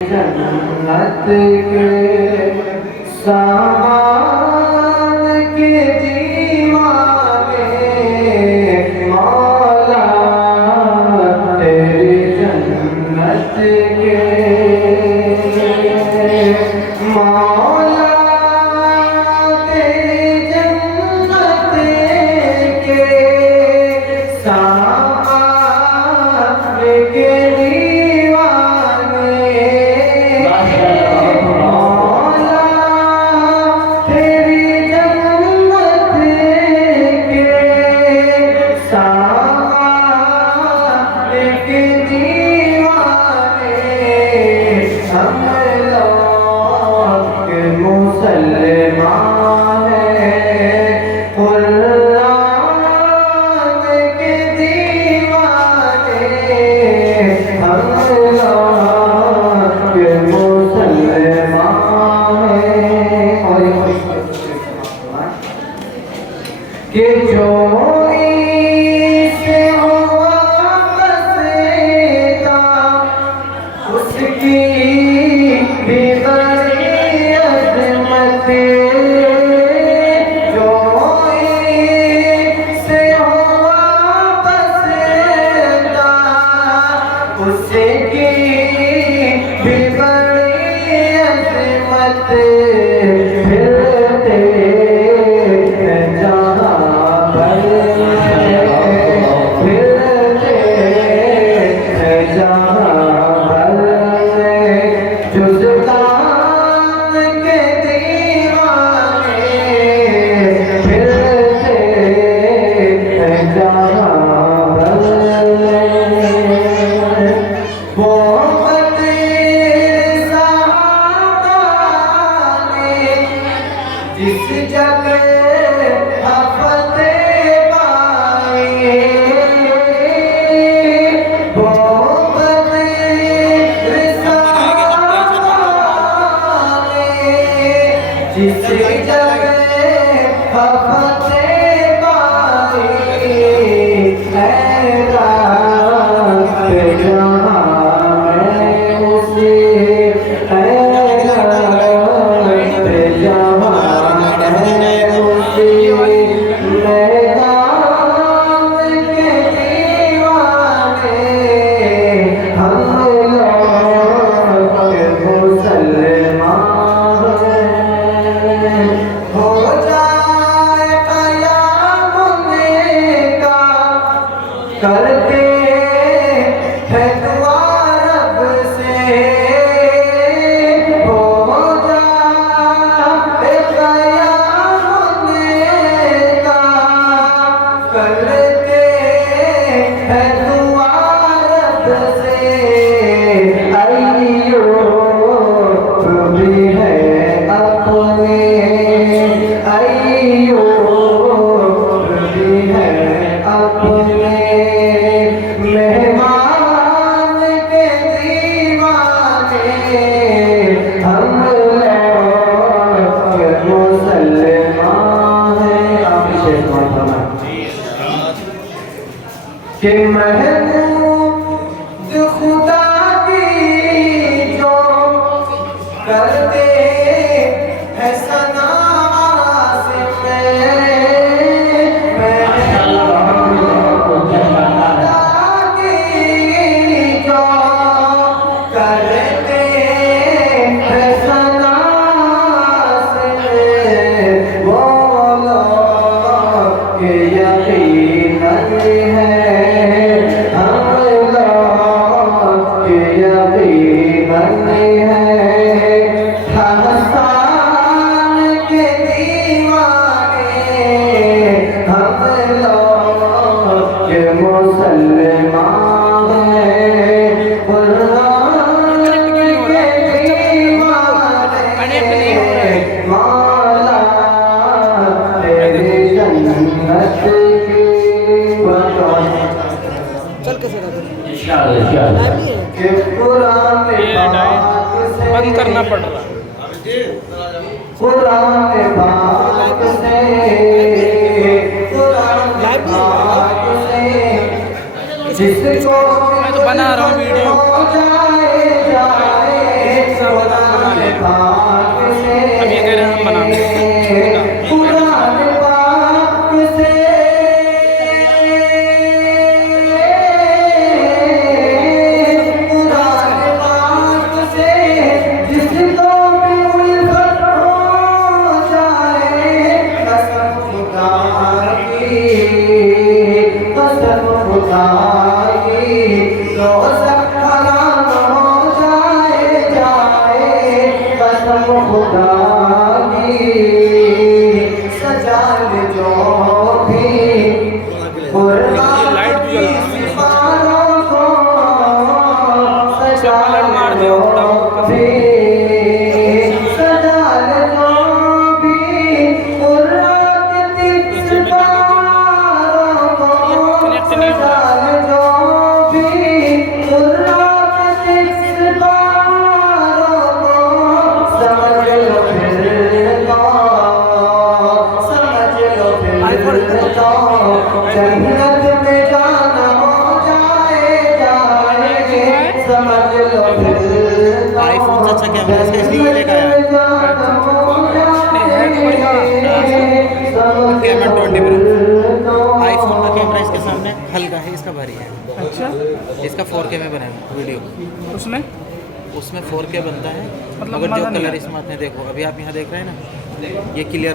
जन्नत के सामान के दीवाने मौला तेरी जन्नत के मौला तेरी जन्नत के सामान के के चोरी से हुआ बसेता उसकी भी बड़ी अज़मत चोरी से हुआ बसेता उसकी भी बड़ी अज़मत जिस जगह हफ़ते पाए वो जिस जगह हफ़ते पाए करते हैं दुआ रब से हो जाए क़यामत का करते हैं दुआ रब से अय्यूब भी है अपने अय्यूब भी है अपने मेहमान के दीवाने हम लोग मुसलमान हैं। आप शेख माता कि महमूद खुदा की जो करते हैं सना बंद करना पड़ रहा कुरान पाक से जिसको मैं तो बना रहा हूँ वीडियो। जाए जन्नत में जाना हो जाएंगे, समझ लो फिर आईफोन से अच्छा कैमरा है, इसका इसलिए लेकर आया। Camera 20 pro. आईफोन का कैमरा इसके सामने हल्का है, इसका भारी है। अच्छा, इसका 4K में बनेगा वीडियो, उसमें उसमें 4K बनता है। मतलब मगर जो मज़ा नहीं कलर आता। इसमें आते हैं, देखो अभी आप यहाँ देख रहे हैं ना, ये क्लियर